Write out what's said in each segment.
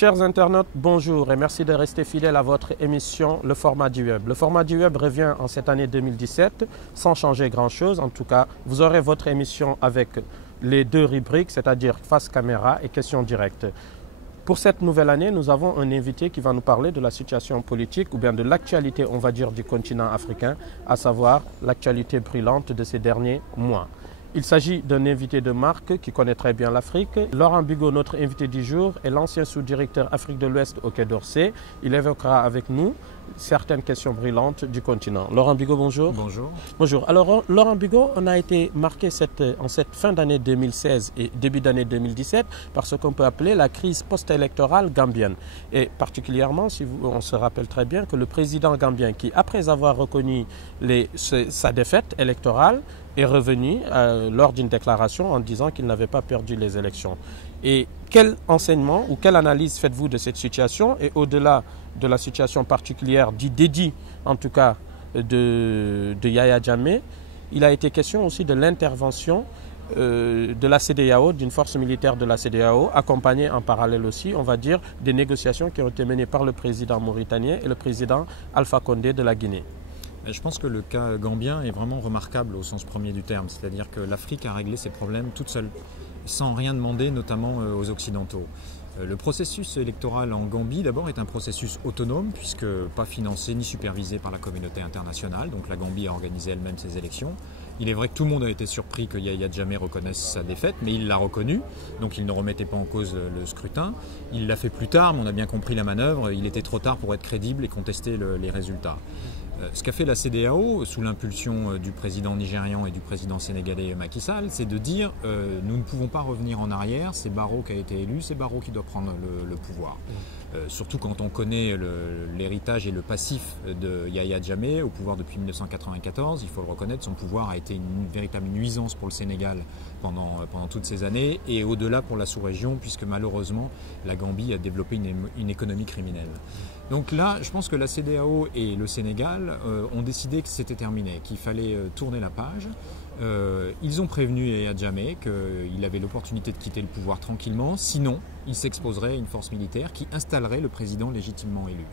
Chers internautes, bonjour et merci de rester fidèles à votre émission Le Format du Web. Le Format du Web revient en cette année 2017 sans changer grand-chose. En tout cas, vous aurez votre émission avec les deux rubriques, c'est-à-dire face caméra et questions directes. Pour cette nouvelle année, nous avons un invité qui va nous parler de la situation politique ou bien de l'actualité, on va dire, du continent africain, à savoir l'actualité brûlante de ces derniers mois. Il s'agit d'un invité de marque qui connaît très bien l'Afrique. Laurent Bigot, notre invité du jour, est l'ancien sous-directeur Afrique de l'Ouest au Quai d'Orsay. Il évoquera avec nous certaines questions brûlantes du continent. Laurent Bigot, bonjour. Bonjour. Bonjour. Alors, Laurent Bigot, on a été marqué en cette fin d'année 2016 et début d'année 2017 par ce qu'on peut appeler la crise post-électorale gambienne. Et particulièrement, on se rappelle très bien que le président gambien qui, après avoir reconnu sa défaite électorale, est revenu lors d'une déclaration en disant qu'il n'avait pas perdu les élections. Et quel enseignement ou quelle analyse faites-vous de cette situation et au-delà de la situation particulière du dédit, en tout cas, de Yahya Jammeh, il a été question aussi de l'intervention de la CEDEAO, d'une force militaire de la CEDEAO, accompagnée en parallèle aussi, on va dire, des négociations qui ont été menées par le président mauritanien et le président Alpha Condé de la Guinée. Je pense que le cas gambien est vraiment remarquable au sens premier du terme, c'est-à-dire que l'Afrique a réglé ses problèmes toute seule, sans rien demander, notamment aux Occidentaux. Le processus électoral en Gambie, d'abord, est un processus autonome, puisque pas financé ni supervisé par la communauté internationale, donc la Gambie a organisé elle-même ses élections. Il est vrai que tout le monde a été surpris que Yahya Jammeh reconnaisse sa défaite, mais il l'a reconnu, donc il ne remettait pas en cause le scrutin. Il l'a fait plus tard, mais on a bien compris la manœuvre, il était trop tard pour être crédible et contester les résultats. Ce qu'a fait la CEDEAO, sous l'impulsion du président nigérian et du président sénégalais Macky Sall, c'est de dire nous ne pouvons pas revenir en arrière, c'est Barrow qui a été élu, c'est Barrow qui doit prendre le pouvoir. Surtout quand on connaît l'héritage et le passif de Yahya Jammeh au pouvoir depuis 1994, il faut le reconnaître, son pouvoir a été une véritable nuisance pour le Sénégal pendant toutes ces années et au-delà pour la sous-région, puisque malheureusement la Gambie a développé une économie criminelle. Donc là, je pense que la CEDEAO et le Sénégal ont décidé que c'était terminé, qu'il fallait tourner la page. Ils ont prévenu Yahya Jammeh qu'il avait l'opportunité de quitter le pouvoir tranquillement, sinon il s'exposerait à une force militaire qui installerait le président légitimement élu.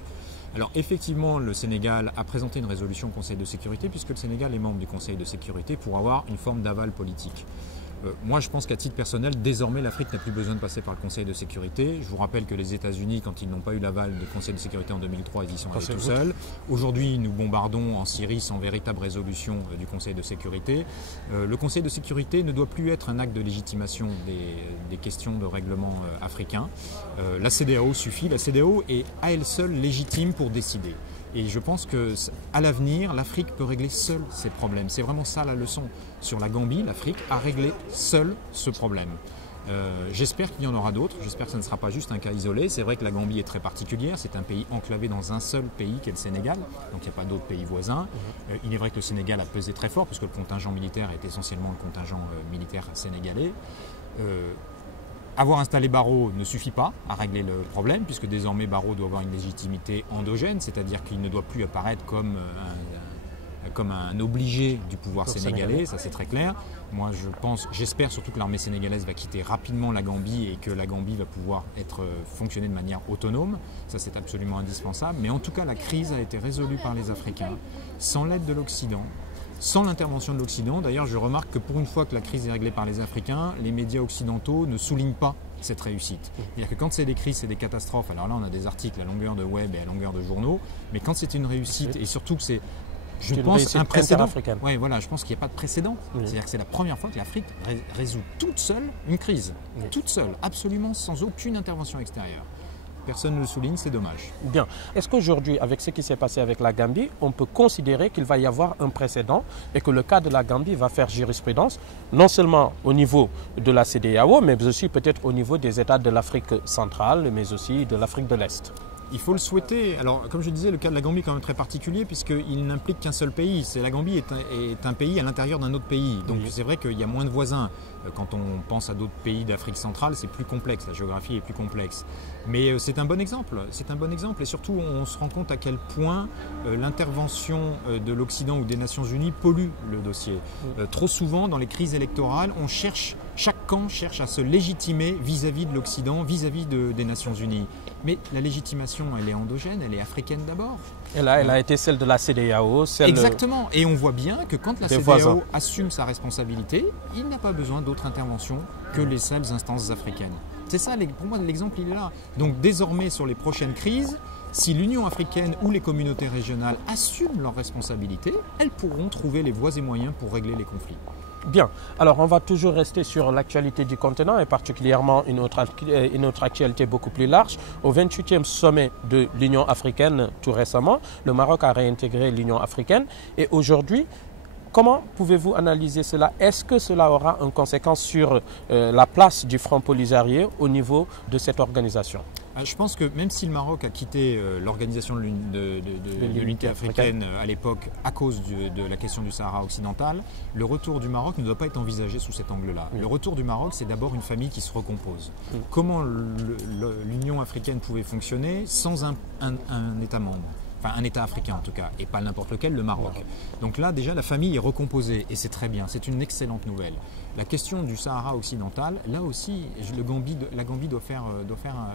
Alors effectivement, le Sénégal a présenté une résolution au Conseil de sécurité, puisque le Sénégal est membre du Conseil de sécurité, pour avoir une forme d'aval politique. Moi, je pense qu'à titre personnel, désormais, l'Afrique n'a plus besoin de passer par le Conseil de sécurité. Je vous rappelle que les États-Unis, quand ils n'ont pas eu l'aval du Conseil de sécurité en 2003, ils y sont allés tout seuls. Aujourd'hui, nous bombardons en Syrie sans véritable résolution du Conseil de sécurité. Le Conseil de sécurité ne doit plus être un acte de légitimation des questions de règlement africains. La CEDEAO suffit. La CEDEAO est à elle seule légitime pour décider. Et je pense qu'à l'avenir, l'Afrique peut régler seule ses problèmes. C'est vraiment ça la leçon. Sur la Gambie, l'Afrique a réglé seule ce problème. J'espère qu'il y en aura d'autres. J'espère que ce ne sera pas juste un cas isolé. C'est vrai que la Gambie est très particulière. C'est un pays enclavé dans un seul pays qui est le Sénégal. Donc il n'y a pas d'autres pays voisins. Il est vrai que le Sénégal a pesé très fort puisque le contingent militaire est essentiellement le contingent militaire sénégalais. Avoir installé Barrow ne suffit pas à régler le problème, puisque désormais Barrow doit avoir une légitimité endogène, c'est-à-dire qu'il ne doit plus apparaître comme un obligé du pouvoir sénégalais, ça c'est très clair. Moi j'espère surtout que l'armée sénégalaise va quitter rapidement la Gambie et que la Gambie va pouvoir fonctionner de manière autonome, ça c'est absolument indispensable. Mais en tout cas la crise a été résolue par les Africains, sans l'aide de l'Occident. Sans l'intervention de l'Occident. D'ailleurs, je remarque que pour une fois que la crise est réglée par les Africains, les médias occidentaux ne soulignent pas cette réussite. C'est-à-dire que quand c'est des crises, c'est des catastrophes. Alors là, on a des articles à longueur de web et à longueur de journaux. Mais quand c'est une réussite, et surtout que c'est, je pense, un précédent. Ouais, voilà, je pense qu'il n'y a pas de précédent. C'est-à-dire que c'est la première fois que l'Afrique résout toute seule une crise. Toute seule, absolument sans aucune intervention extérieure. Personne ne le souligne, c'est dommage. Bien. Est-ce qu'aujourd'hui, avec ce qui s'est passé avec la Gambie, on peut considérer qu'il va y avoir un précédent et que le cas de la Gambie va faire jurisprudence, non seulement au niveau de la CEDEAO, mais aussi peut-être au niveau des États de l'Afrique centrale, mais aussi de l'Afrique de l'Est? Il faut le souhaiter. Alors, comme je disais, le cas de la Gambie est quand même très particulier puisqu'il n'implique qu'un seul pays. La Gambie est un pays à l'intérieur d'un autre pays. Donc, c'est vrai qu'il y a moins de voisins. Quand on pense à d'autres pays d'Afrique centrale, c'est plus complexe. La géographie est plus complexe. Mais c'est un bon exemple. C'est un bon exemple. Et surtout, on se rend compte à quel point l'intervention de l'Occident ou des Nations Unies pollue le dossier. Trop souvent, dans les crises électorales, on cherche Chaque camp cherche à se légitimer vis-à-vis de l'Occident, vis-à-vis des Nations Unies. Mais la légitimation, elle est endogène, elle est africaine d'abord. Elle a été celle de la CEDEAO. Exactement. Et on voit bien que quand la CEDEAO assume sa responsabilité, il n'a pas besoin d'autre intervention que les seules instances africaines. C'est ça, pour moi, l'exemple, il est là. Donc désormais, sur les prochaines crises, si l'Union africaine ou les communautés régionales assument leurs responsabilités, elles pourront trouver les voies et moyens pour régler les conflits. Bien, alors on va toujours rester sur l'actualité du continent et particulièrement une autre actualité beaucoup plus large. Au 28e sommet de l'Union africaine tout récemment, le Maroc a réintégré l'Union africaine et aujourd'hui, comment pouvez-vous analyser cela? Est-ce que cela aura une conséquence sur la place du Front Polisario au niveau de cette organisation? Je pense que même si le Maroc a quitté l'organisation de l'unité africaine à l'époque à cause de la question du Sahara occidental, le retour du Maroc ne doit pas être envisagé sous cet angle-là. Le retour du Maroc, c'est d'abord une famille qui se recompose. Comment l'Union africaine pouvait fonctionner sans un État membre? Enfin, un État africain en tout cas, et pas n'importe lequel, le Maroc. Donc là, déjà, la famille est recomposée, et c'est très bien, c'est une excellente nouvelle. La question du Sahara occidental, là aussi, la Gambie doit faire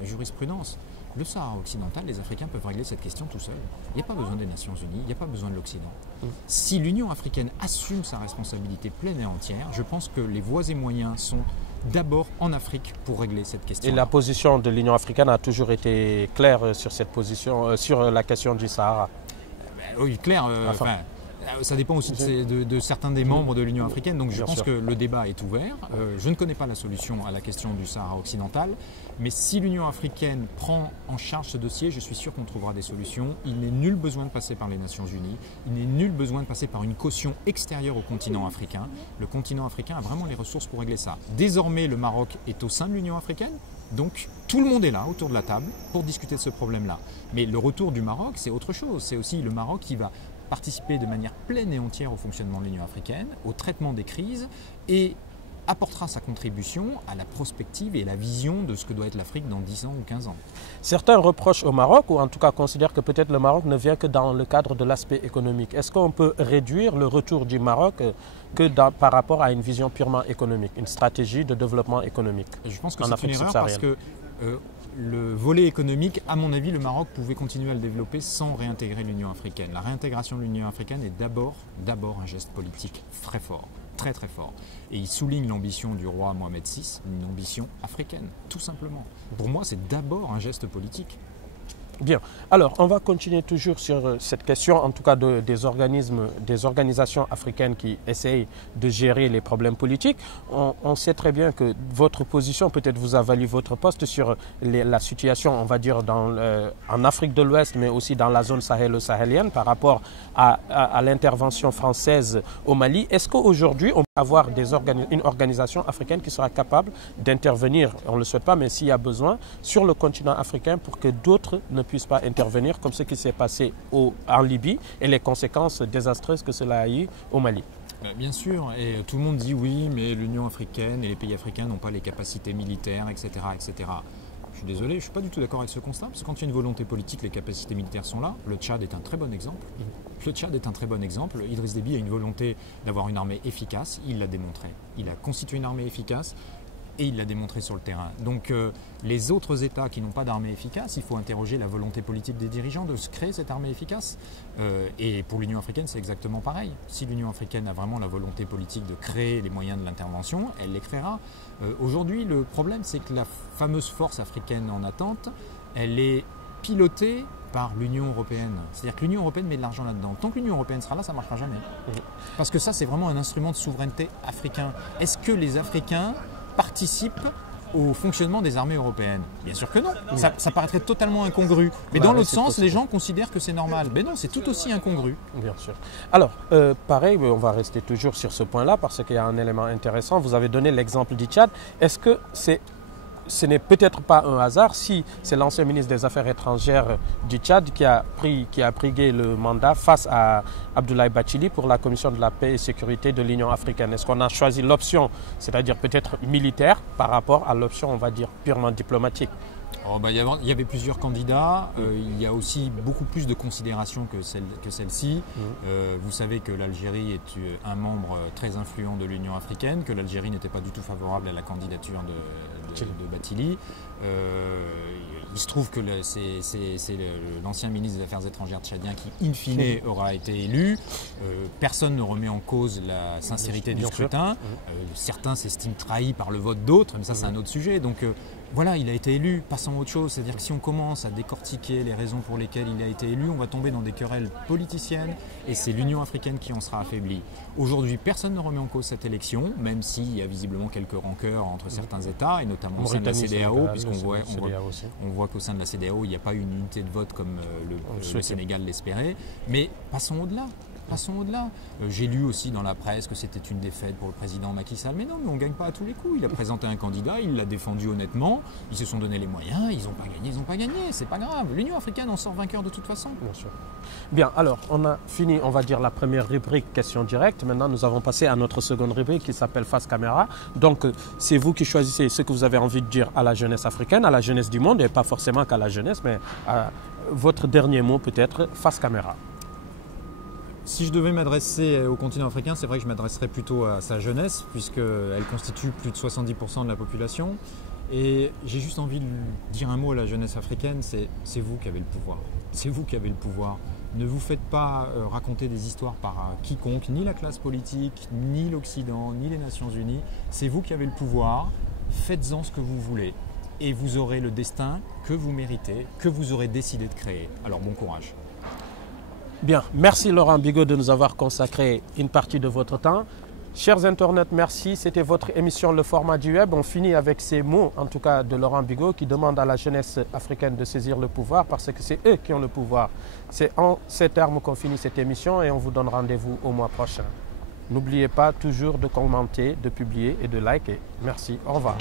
jurisprudence. Le Sahara occidental, les Africains peuvent régler cette question tout seuls. Il n'y a pas besoin des Nations Unies, il n'y a pas besoin de l'Occident. Si l'Union africaine assume sa responsabilité pleine et entière, je pense que les voies et moyens sont d'abord en Afrique pour régler cette question. Et la position de l'Union africaine a toujours été claire sur cette position, sur la question du Sahara. Oui, clair. Ça dépend aussi de certains des membres de l'Union africaine, donc je pense que le débat est ouvert. Je ne connais pas la solution à la question du Sahara occidental, mais si l'Union africaine prend en charge ce dossier, je suis sûr qu'on trouvera des solutions. Il n'est nul besoin de passer par les Nations Unies, il n'est nul besoin de passer par une caution extérieure au continent africain. Le continent africain a vraiment les ressources pour régler ça. Désormais, le Maroc est au sein de l'Union africaine. Donc tout le monde est là autour de la table pour discuter de ce problème-là. Mais le retour du Maroc, c'est autre chose. C'est aussi le Maroc qui va participer de manière pleine et entière au fonctionnement de l'Union africaine, au traitement des crises et apportera sa contribution à la prospective et la vision de ce que doit être l'Afrique dans 10 ans ou 15 ans. Certains reprochent au Maroc, ou en tout cas considèrent que peut-être le Maroc ne vient que dans le cadre de l'aspect économique. Est-ce qu'on peut réduire le retour du Maroc par rapport à une vision purement économique, une stratégie de développement économique? Je pense que c'est une erreur parce que le volet économique, à mon avis, le Maroc pouvait continuer à le développer sans réintégrer l'Union africaine. La réintégration de l'Union africaine est d'abord un geste politique très fort, très très fort. Et il souligne l'ambition du roi Mohamed VI, une ambition africaine, tout simplement. Pour moi, c'est d'abord un geste politique. Bien. Alors, on va continuer toujours sur cette question, en tout cas des organisations africaines qui essayent de gérer les problèmes politiques. On sait très bien que votre position, peut-être vous a valu votre poste sur la situation, on va dire, en Afrique de l'Ouest, mais aussi dans la zone sahélo-sahélienne par rapport à l'intervention française au Mali. Est-ce qu'aujourd'hui, on peut avoir une organisation africaine qui sera capable d'intervenir, on ne le souhaite pas, mais s'il y a besoin, sur le continent africain pour que d'autres ne puissent pas intervenir, comme ce qui s'est passé en Libye et les conséquences désastreuses que cela a eu au Mali? Bien sûr, et tout le monde dit oui, mais l'Union africaine et les pays africains n'ont pas les capacités militaires, etc. etc. Je suis désolé, je ne suis pas du tout d'accord avec ce constat, parce que quand il y a une volonté politique, les capacités militaires sont là. Le Tchad est un très bon exemple. Le Tchad est un très bon exemple. Idriss Déby a une volonté d'avoir une armée efficace, il l'a démontré. Il a constitué une armée efficace. Et il l'a démontré sur le terrain. Donc les autres États qui n'ont pas d'armée efficace, il faut interroger la volonté politique des dirigeants de se créer cette armée efficace. Et pour l'Union africaine, c'est exactement pareil. Si l'Union africaine a vraiment la volonté politique de créer les moyens de l'intervention, elle les créera. Aujourd'hui, le problème, c'est que la fameuse force africaine en attente, elle est pilotée par l'Union européenne. C'est-à-dire que l'Union européenne met de l'argent là-dedans. Tant que l'Union européenne sera là, ça ne marchera jamais. Parce que ça, c'est vraiment un instrument de souveraineté africain. Est-ce que les Africains participent au fonctionnement des armées européennes? Bien sûr que non. Ça paraîtrait totalement incongru. Mais dans l'autre sens, les gens considèrent que c'est normal. Mais non, c'est tout aussi incongru. Bien sûr. Alors, pareil, on va rester toujours sur ce point-là parce qu'il y a un élément intéressant. Vous avez donné l'exemple du Tchad. Est-ce que ce n'est peut-être pas un hasard si c'est l'ancien ministre des Affaires étrangères du Tchad qui a pris le mandat face à Abdoulaye Bathily pour la Commission de la paix et sécurité de l'Union africaine? Est-ce qu'on a choisi l'option, c'est-à-dire peut-être militaire, par rapport à l'option, on va dire, purement diplomatique? Il y avait plusieurs candidats. Il y a aussi beaucoup plus de considérations que celle-ci. Vous savez que l'Algérie est un membre très influent de l'Union africaine, que l'Algérie n'était pas du tout favorable à la candidature de Bathily. Il se trouve que c'est l'ancien ministre des Affaires étrangères tchadien qui, in fine, aura été élu. Personne ne remet en cause la sincérité du scrutin. Certains s'estiment trahis par le vote d'autres, mais ça c'est un autre sujet. Donc voilà, il a été élu, passons à autre chose. C'est-à-dire que si on commence à décortiquer les raisons pour lesquelles il a été élu, on va tomber dans des querelles politiciennes et c'est l'Union africaine qui en sera affaiblie. Aujourd'hui, personne ne remet en cause cette élection, même s'il y a visiblement quelques rancœurs entre certains États, et notamment au sein de la CEDEAO, puisqu'on voit qu'au sein de la CEDEAO, il n'y a pas une unité de vote comme le Sénégal l'espérait. Mais passons au-delà. Passons au-delà. J'ai lu aussi dans la presse que c'était une défaite pour le président Macky Sall. Mais non, mais on ne gagne pas à tous les coups. Il a présenté un candidat, il l'a défendu honnêtement. Ils se sont donné les moyens, ils n'ont pas gagné. C'est pas grave. L'Union africaine en sort vainqueur de toute façon. Bien sûr. Bien, alors on a fini, on va dire, la première rubrique question directe. Maintenant, nous avons passé à notre seconde rubrique qui s'appelle Face Caméra. Donc, c'est vous qui choisissez ce que vous avez envie de dire à la jeunesse africaine, à la jeunesse du monde, et pas forcément qu'à la jeunesse, mais à votre dernier mot peut-être, Face Caméra. Si je devais m'adresser au continent africain, c'est vrai que je m'adresserais plutôt à sa jeunesse, puisqu'elle constitue plus de 70% de la population. Et j'ai juste envie de dire un mot à la jeunesse africaine, c'est vous qui avez le pouvoir. C'est vous qui avez le pouvoir. Ne vous faites pas raconter des histoires par quiconque, ni la classe politique, ni l'Occident, ni les Nations Unies. C'est vous qui avez le pouvoir. Faites-en ce que vous voulez. Et vous aurez le destin que vous méritez, que vous aurez décidé de créer. Alors bon courage. Bien, merci Laurent Bigot de nous avoir consacré une partie de votre temps. Chers internautes, merci. C'était votre émission Le Format du Web. On finit avec ces mots, en tout cas de Laurent Bigot, qui demande à la jeunesse africaine de saisir le pouvoir parce que c'est eux qui ont le pouvoir. C'est en ces termes qu'on finit cette émission et on vous donne rendez-vous au mois prochain. N'oubliez pas toujours de commenter, de publier et de liker. Merci. Au revoir.